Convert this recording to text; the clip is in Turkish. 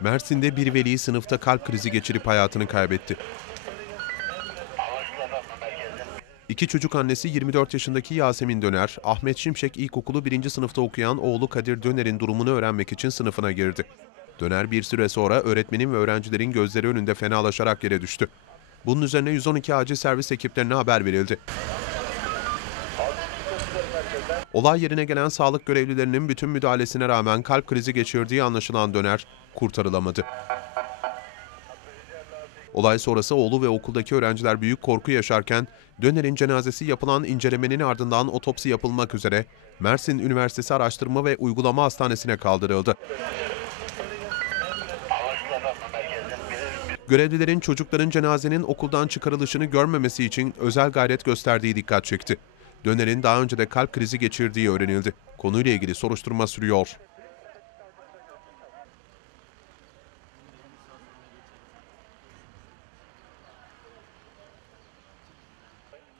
Mersin'de bir veli sınıfta kalp krizi geçirip hayatını kaybetti. İki çocuk annesi 24 yaşındaki Yasemin Döner, Ahmet Şimşek İlkokulu 1. sınıfta okuyan oğlu Kadir Döner'in durumunu öğrenmek için sınıfına girdi. Döner bir süre sonra öğretmenin ve öğrencilerin gözleri önünde fenalaşarak yere düştü. Bunun üzerine 112 acil servis ekiplerine haber verildi. Olay yerine gelen sağlık görevlilerinin bütün müdahalesine rağmen kalp krizi geçirdiği anlaşılan Döner kurtarılamadı. Olay sonrası oğlu ve okuldaki öğrenciler büyük korku yaşarken Döner'in cenazesi yapılan incelemenin ardından otopsi yapılmak üzere Mersin Üniversitesi Araştırma ve Uygulama Hastanesi'ne kaldırıldı. Görevlilerin çocukların cenazenin okuldan çıkarılışını görmemesi için özel gayret gösterdiği dikkat çekti. Döner'in daha önce de kalp krizi geçirdiği öğrenildi. Konuyla ilgili soruşturma sürüyor.